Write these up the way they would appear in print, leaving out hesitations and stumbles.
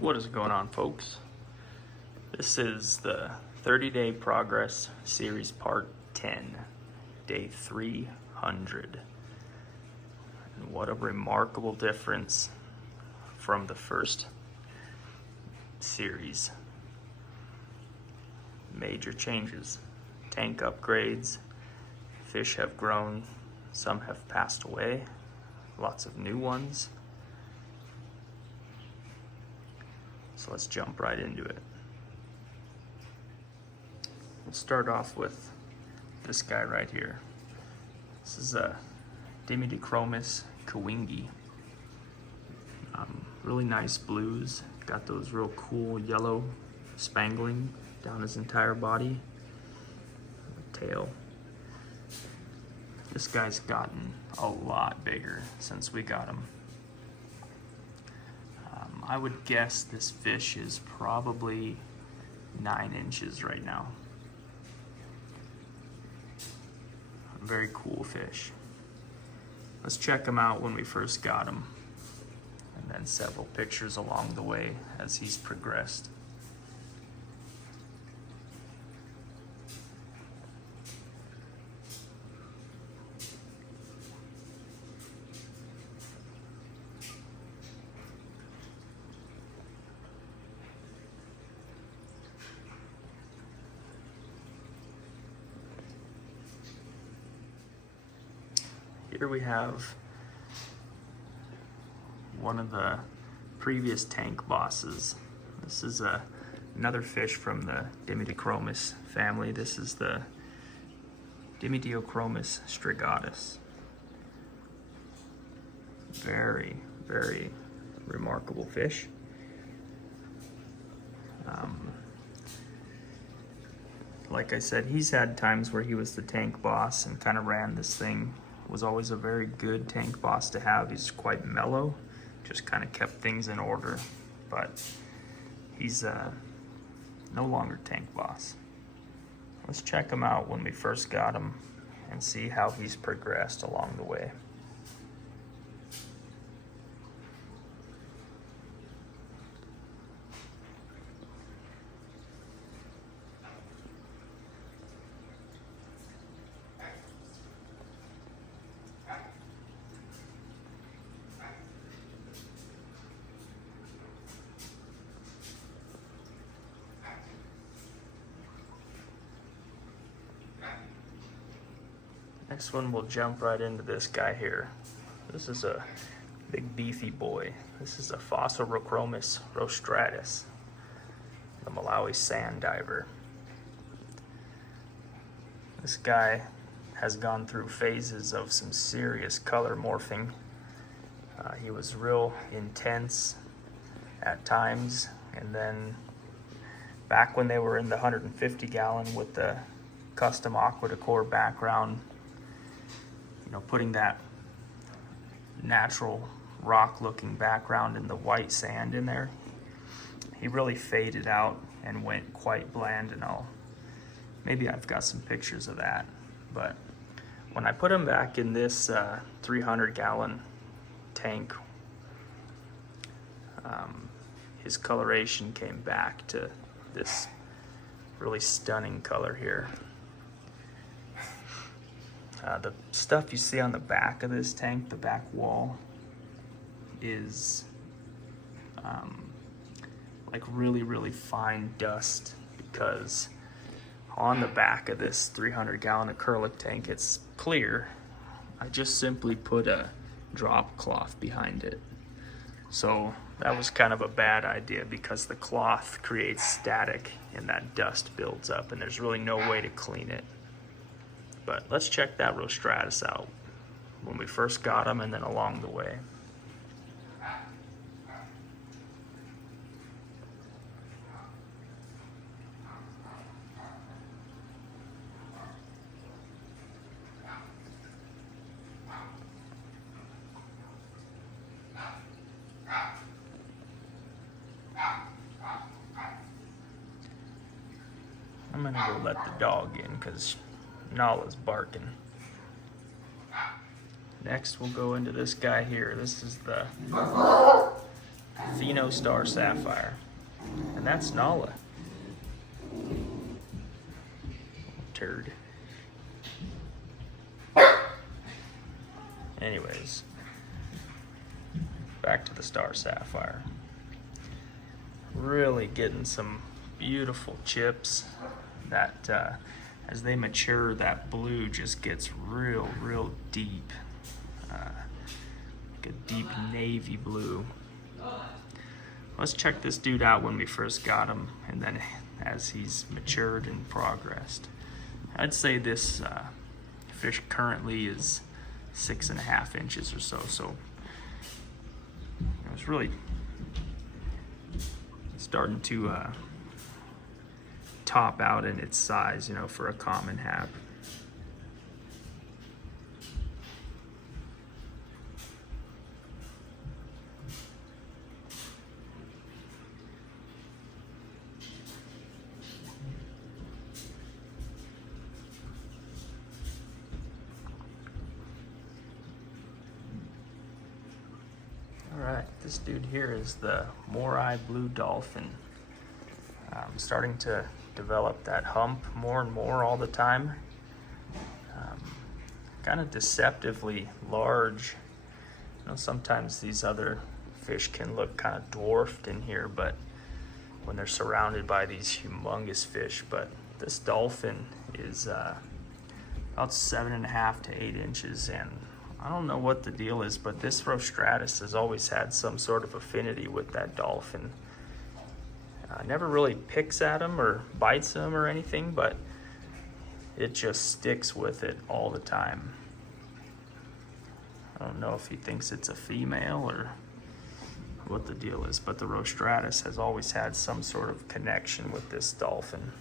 What is going on, folks? This is the 30-day progress series part 10, day 300. And what a remarkable difference from the first series. Major changes, tank upgrades, fish have grown, some have passed away, lots of new ones. So let's jump right into it. We'll start off with this guy right here. This is a Dimidiochromis kingi. Really nice blues. Got those real cool yellow spangling down his entire body. Tail. This guy's gotten a lot bigger since we got him. I would guess this fish is probably 9 inches right now. Very cool fish. Let's check him out when we first got him, and then several pictures along the way as he's progressed. Here we have one of the previous tank bosses. This is another fish from the Dimidiochromis family. This is the Dimidiochromis strigatus. Very, very remarkable fish. Like I said, he's had times where he was the tank boss and kind of ran this thing. Was always a very good tank boss to have. He's quite mellow, just kind of kept things in order, but he's no longer tank boss. Let's check him out when we first got him and see how he's progressed along the way. Next one, we'll jump right into this guy here. This is a big beefy boy. This is a Fossorochromis rostratus, the Malawi sand diver. This guy has gone through phases of some serious color morphing. He was real intense at times, and then back when they were in the 150 gallon with the custom aqua decor background, you know, putting that natural rock looking background and the white sand in there, he really faded out and went quite bland and all. Maybe I've got some pictures of that, but when I put him back in this 300 gallon tank, his coloration came back to this really stunning color here. The stuff you see on the back of this tank, the back wall, is like really, really fine dust, because on the back of this 300 gallon acrylic tank, it's clear. I just simply put a drop cloth behind it. So that was kind of a bad idea, because the cloth creates static and that dust builds up and there's really no way to clean it. But let's check that rostratus out when we first got him and then along the way. I'm gonna go let the dog in because Nala's barking. Next we'll go into this guy here. This is the Phenochilus. albino star sapphire. And that's Nala. Turd. Anyways, back to the star sapphire. Really getting some beautiful chips that as they mature, that blue just gets real deep. Like a deep navy blue. Let's check this dude out when we first got him, and then as he's matured and progressed. I'd say this fish currently is 6.5 inches or so. So it's really starting to top out in its size, you know, for a common hap. Alright, this dude here is the morai blue dolphin. Starting to develop that hump more and more all the time. Kind of deceptively large. You know, sometimes these other fish can look kind of dwarfed in here, but when they're surrounded by these humongous fish. But this dolphin is about 7.5 to 8 inches, and I don't know what the deal is, but this rostratus has always had some sort of affinity with that dolphin. Never really picks at him or bites him or anything, but it just sticks with it all the time. I don't know if he thinks it's a female or what the deal is, but the rostratus has always had some sort of connection with this dolphin.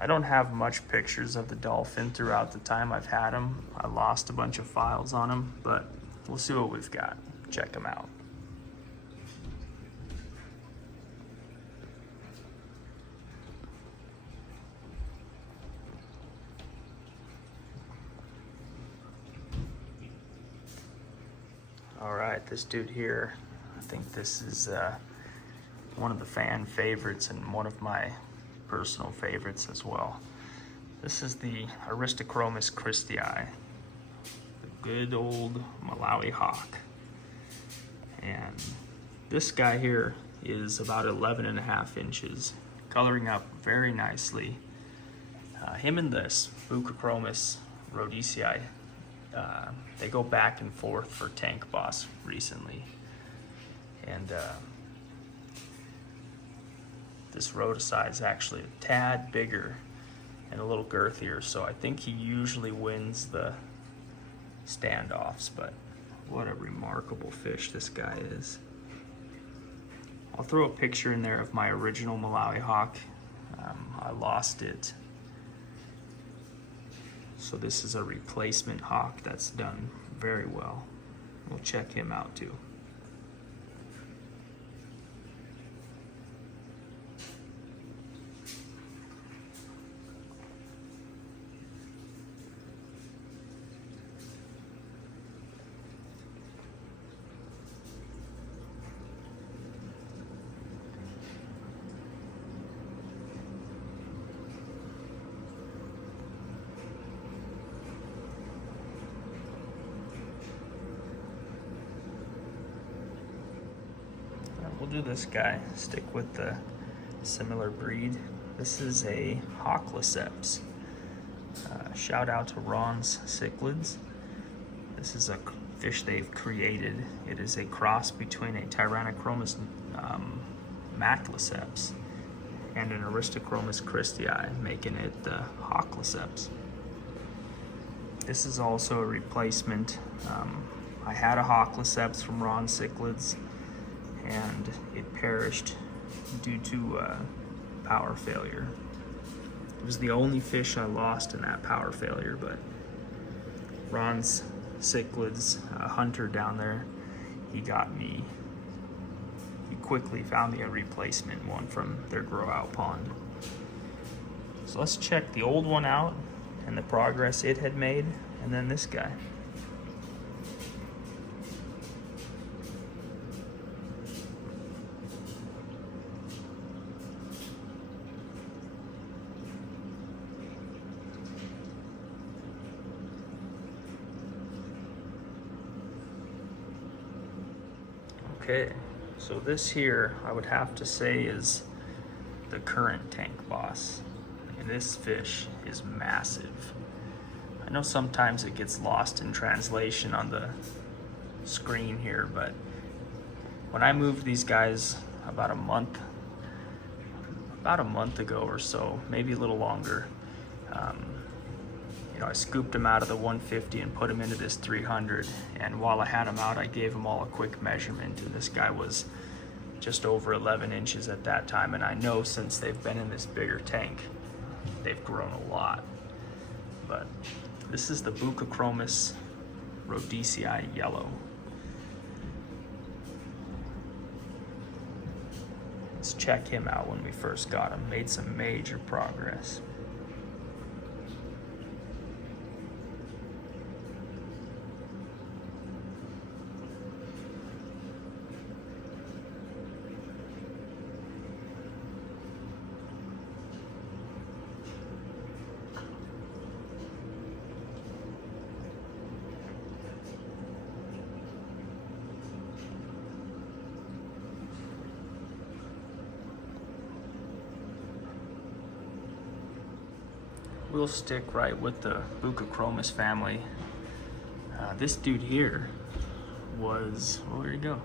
I don't have much pictures of the dolphin throughout the time I've had him. I lost a bunch of files on him, but we'll see what we've got. Check him out. All right, this dude here, I think this is one of the fan favorites and one of my personal favorites as well. This is the Aristochromis christyi, the good old Malawi hawk. And this guy here is about 11.5 inches, coloring up very nicely. Him and this Buccochromis rhoadesii, they go back and forth for tank boss recently. And this rhoadesii is actually a tad bigger and a little girthier, so I think he usually wins the standoffs, but what a remarkable fish this guy is. I'll throw a picture in there of my original Malawi hawk. I lost it. So this is a replacement hawk that's done very well. We'll check him out too. We'll do this guy, stick with the similar breed. This is a Hawkliceps. Shout out to Ron's cichlids. This is a fish they've created. It is a cross between a Tyrannochromis macliceps and an Aristochromis christyi, making it the Hawkliceps. This is also a replacement. I had a Hawkliceps from Ron's cichlids, and it perished due to power failure. It was the only fish I lost in that power failure, but Ron's cichlids, a hunter down there, he got me. He quickly found me a replacement one from their grow out pond. So let's check the old one out and the progress it had made, and then this guy. Okay, so this here I would have to say is the current tank boss. And this fish is massive. I know sometimes it gets lost in translation on the screen here, but when I moved these guys about a month ago or so, maybe a little longer, you know, I scooped them out of the 150 and put them into this 300, and while I had them out, I gave them all a quick measurement, and this guy was just over 11 inches at that time. And I know since they've been in this bigger tank, they've grown a lot. But this is the Buccochromis rhoadesii yellow. Let's check him out when we first got him. Made some major progress. We'll stick right with the Buccochromis family. This dude here was, well, there you go.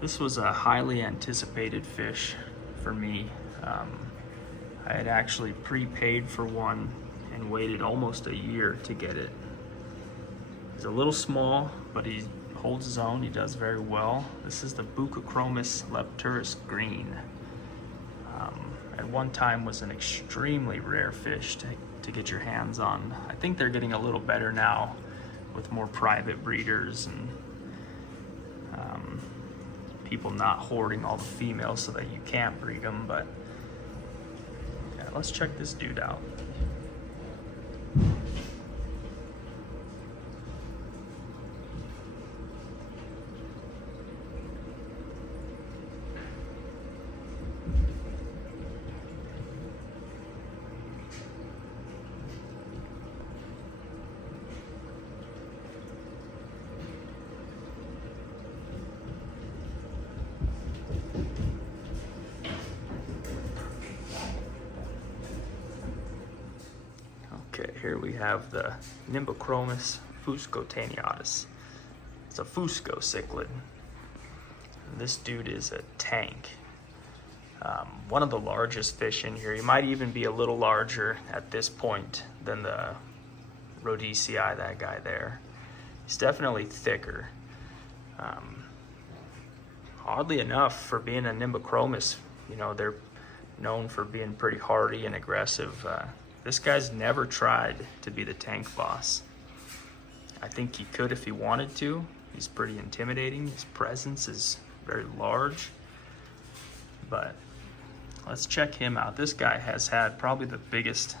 This was a highly anticipated fish for me. I had actually prepaid for one and waited almost a year to get it. He's a little small, but he holds his own. He does very well. This is the Buccochromis lepturus green. At one time was an extremely rare fish to get your hands on. I think they're getting a little better now with more private breeders and people not hoarding all the females so that you can't breed them. But yeah, let's check this dude out. Okay, here we have the Nimbochromis fuscotaeniatus. It's a fusco cichlid. This dude is a tank. One of the largest fish in here. He might even be a little larger at this point than the rhoadesii, that guy there. He's definitely thicker. Oddly enough, for being a Nimbochromis, you know, they're known for being pretty hardy and aggressive. This guy's never tried to be the tank boss. I think he could if he wanted to. He's pretty intimidating. His presence is very large. But let's check him out. This guy has had probably the biggest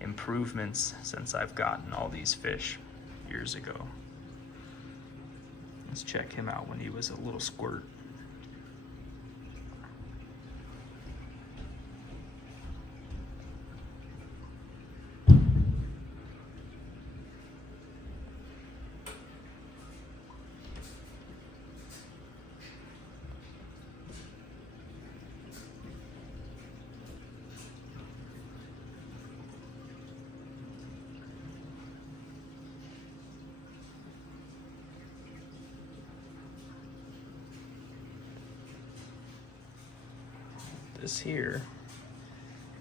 improvements since I've gotten all these fish years ago. Let's check him out when he was a little squirt. This here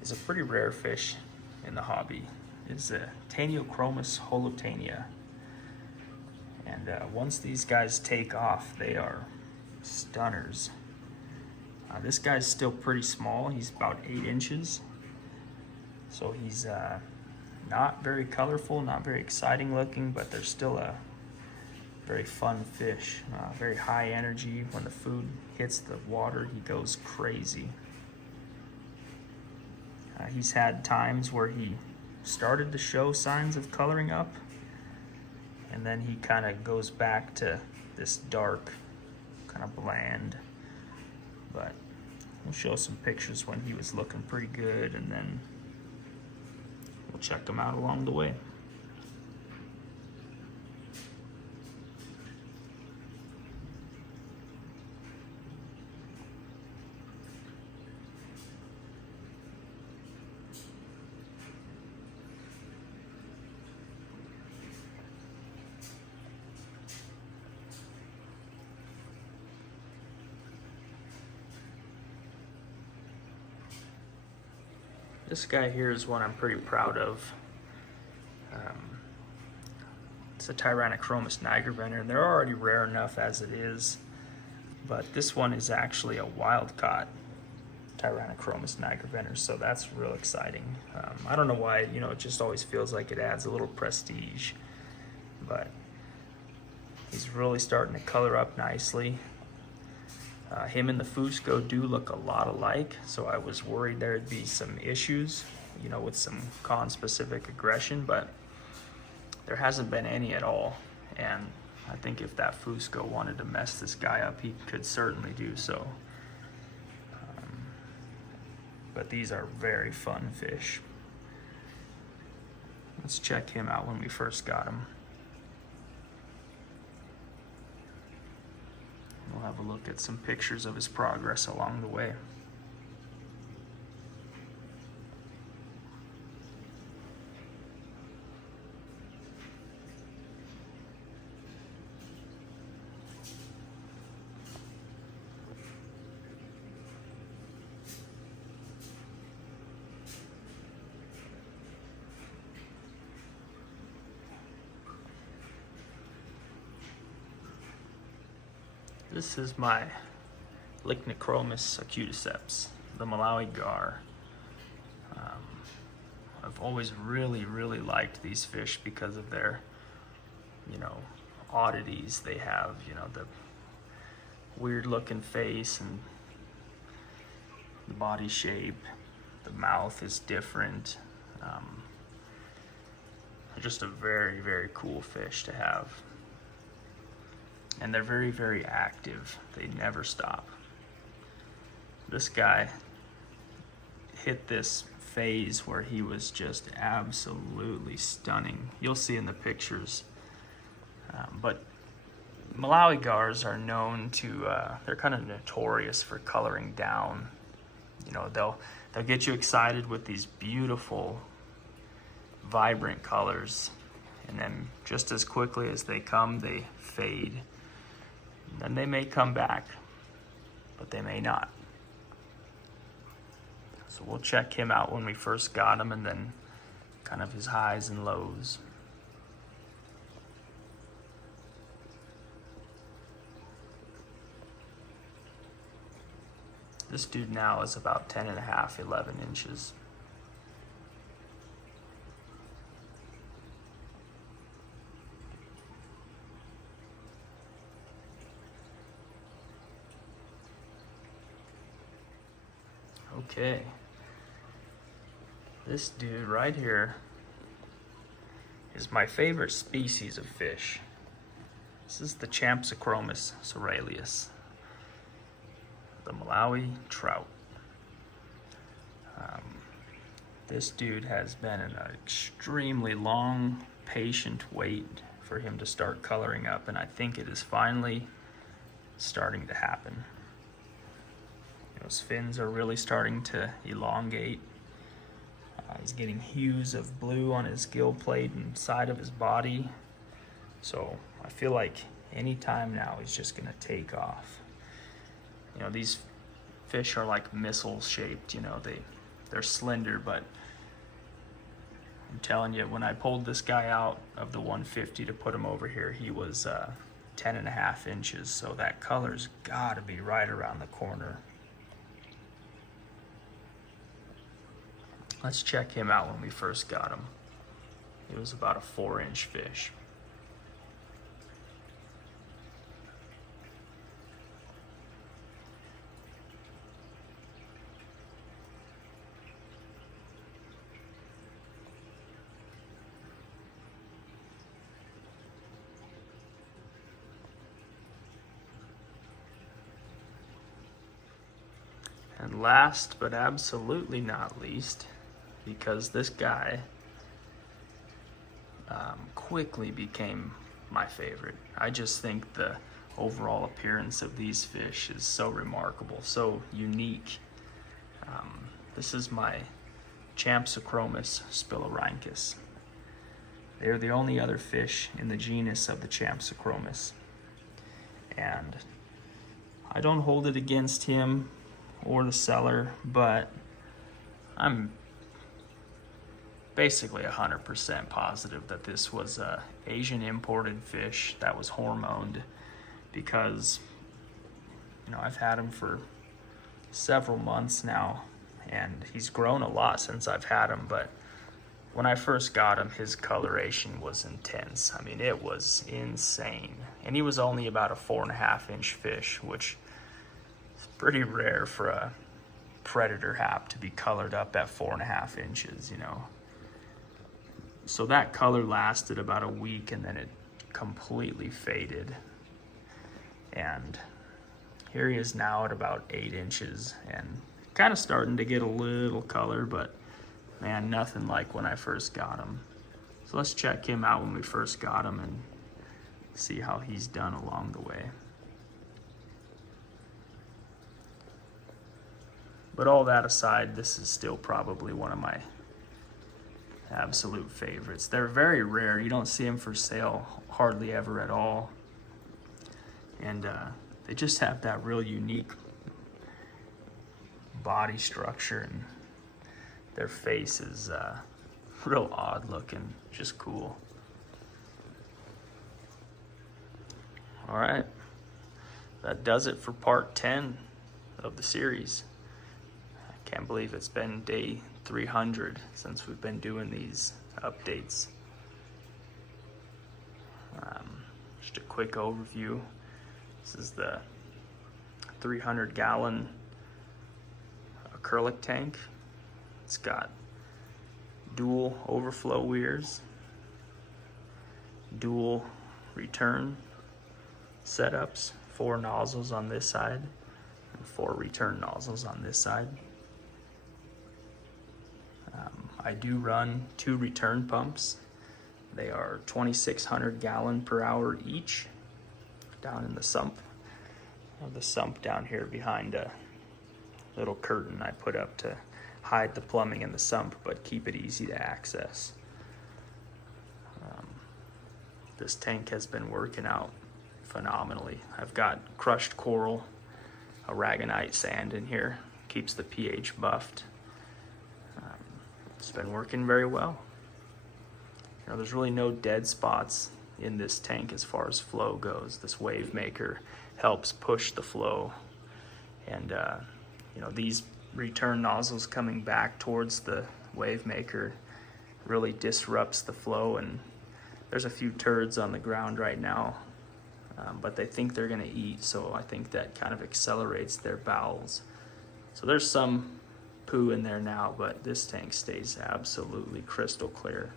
is a pretty rare fish in the hobby. It's a Taeniolethrinops holotania. And once these guys take off, they are stunners. This guy's still pretty small. He's about 8 inches. So he's not very colorful, not very exciting looking, but they're still a very fun fish. Very high energy. When the food hits the water, he goes crazy. He's had times where he started to show signs of coloring up, and then he kind of goes back to this dark, kind of bland. But we'll show some pictures when he was looking pretty good, and then we'll check him out along the way. This guy here is one I'm pretty proud of. It's a Tyrannochromis nigriventer, and they're already rare enough as it is, but this one is actually a wild-caught Tyrannochromis nigriventer, so that's real exciting. I don't know why, you know, it just always feels like it adds a little prestige, but he's really starting to color up nicely. Him and the Fusco do look a lot alike, so I was worried there'd be some issues, you know, with some con-specific aggression, but there hasn't been any at all. And I think if that Fusco wanted to mess this guy up, he could certainly do so. But these are very fun fish. Let's check him out when we first got him. We'll have a look at some pictures of his progress along the way. This is my Lichnochromis acuticeps, the Malawi gar. I've always really liked these fish because of their, you know, oddities they have, you know, the weird looking face and the body shape, the mouth is different. Just a very cool fish to have. And they're very active. They never stop. This guy hit this phase where he was just absolutely stunning. You'll see in the pictures. But Malawi gars are known to, they're kind of notorious for coloring down. You know, they'll get you excited with these beautiful, vibrant colors. And then just as quickly as they come, they fade. Then they may come back, but they may not. So we'll check him out when we first got him and then kind of his highs and lows. This dude now is about 10.5, 11 inches. Okay, this dude right here is my favorite species of fish. This is the Champsochromis caeruleus, the Malawi trout. This dude has been an extremely long, patient wait for him to start coloring up, and I think it is finally starting to happen. His fins are really starting to elongate. He's getting hues of blue on his gill plate and side of his body. So I feel like any time now he's just gonna take off. You know, these fish are like missile shaped, you know, they're slender, but I'm telling you, when I pulled this guy out of the 150 to put him over here, he was 10.5 inches. So that color's gotta be right around the corner. Let's check him out when we first got him. He was about a 4-inch fish. And last but absolutely not least, because this guy quickly became my favorite. I just think the overall appearance of these fish is so remarkable, so unique. This is my Champsochromis spillargyris. They're the only other fish in the genus of the Champsochromis. And I don't hold it against him or the seller, but I'm basically 100% positive that this was a Asian imported fish that was hormoned, because I've had him for several months now, and he's grown a lot since I've had him. But when I first got him, his coloration was intense. I mean, it was insane. And he was only about a 4.5-inch fish, which is pretty rare for a predator hap to be colored up at 4.5 inches, So that color lasted about a week, and then it completely faded. And here he is now at about 8 inches and kind of starting to get a little color, but man, nothing like when I first got him. So let's check him out when we first got him and see how he's done along the way. But all that aside, this is still probably one of my absolute favorites. They're very rare. You don't see them for sale hardly ever at all. And they just have that real unique body structure, and their face is real odd looking, just cool. All right, that does it for part 10 of the series. I can't believe it's been day 300 since we've been doing these updates. Just a quick overview. This is the 300-gallon acrylic tank. It's got dual overflow weirs, dual return setups, 4 nozzles on this side and 4 return nozzles on this side. I do run 2 return pumps. They are 2,600 gallon per hour each, down in the sump. I have the sump down here behind a little curtain I put up to hide the plumbing in the sump, but keep it easy to access. This tank has been working out phenomenally. I've got crushed coral, aragonite sand in here, keeps the pH buffed. It's been working very well. There's really no dead spots in this tank as far as flow goes. This wave maker helps push the flow, and these return nozzles coming back towards the wave maker really disrupts the flow. And there's a few turds on the ground right now, but they think they're gonna eat, so I think that kind of accelerates their bowels. So there's some poo in there now, but this tank stays absolutely crystal clear.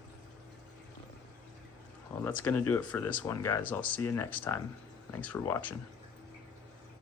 Well, that's gonna do it for this one, guys. I'll see you next time. Thanks for watching.